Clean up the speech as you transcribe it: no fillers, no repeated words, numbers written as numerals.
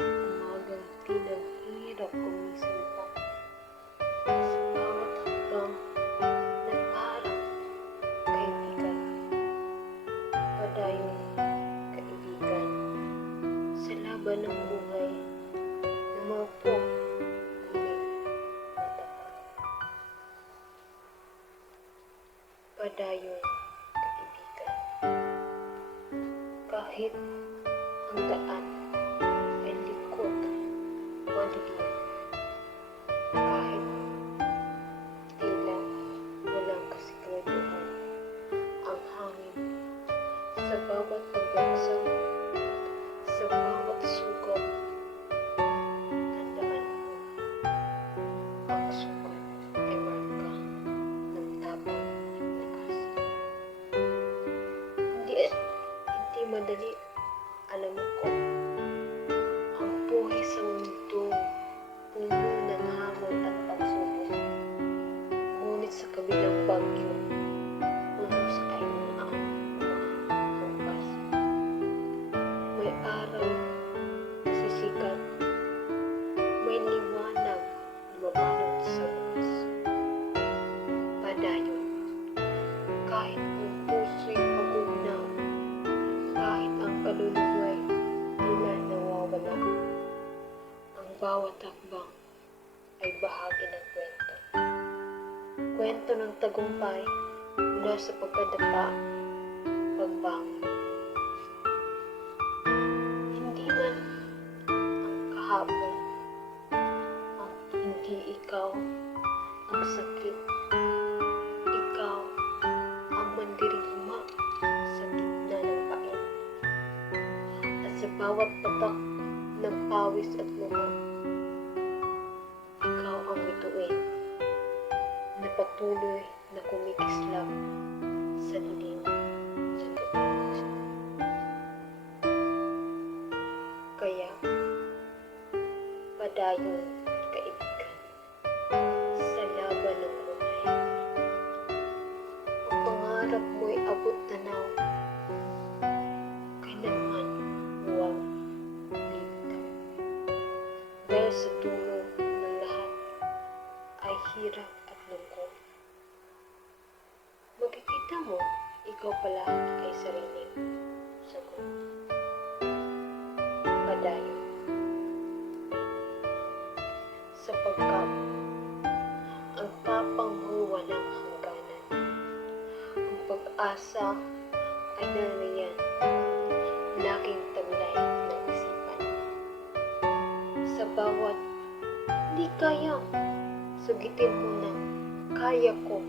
umagang pinaghihirap gumising pa sa bawat hakbang na parang kaibigan. Padayon, kaibigan, sa laban ng buhay, umaupo, ngunit matapat. Padayon, kaibigan, kahit ang daan ay likot, madilim, kahit tila walang kasiguraduhan ang hangin sa bawat pagbagsak, sa bawat sugat, tandaan mo, ang sugat ay marka ng tapang na asa. Hindi madali, alam ko, ang buhay sa mundo puno ng hamon at pagsubok. Ngunit sa kabilang bagyo, unos ay umahampas. May araw na sisikat, may liwanag na mabalot sa bukas. Padayon, kahit ang puso'y pag-unaw, kahit ang kaluluwa'y tila nawawala, ang bawat hakbang ay bahagi ng kwento. Kwento ng tagumpay mula sa pagkadapa, pagbangon. Hindi man ang kahapon, hindi ikaw ang sakit, ikaw ang mandirigma sa gitna ng pain. At sa bawat patak ng pawis at luha, ikaw ang bituin na patuloy na kumikislap sa dilim ng gabi. Kaya, padayon, kaibigan, sa laban ng buhay. Ang pangarap mo'y abot tanaw, kailanman huwag bibitaw. Dahil sa dulo ng lahat ay hirap at lungkot. Makikita mo, ikaw pala ay sariling sagot. Padayon. Sapagkat ang tapang mo'y walang hangganan. Ang pag-asa ay nariyan, laging taglay ng isipan. Sa bawat di kaya, sugitin mo na kaya ko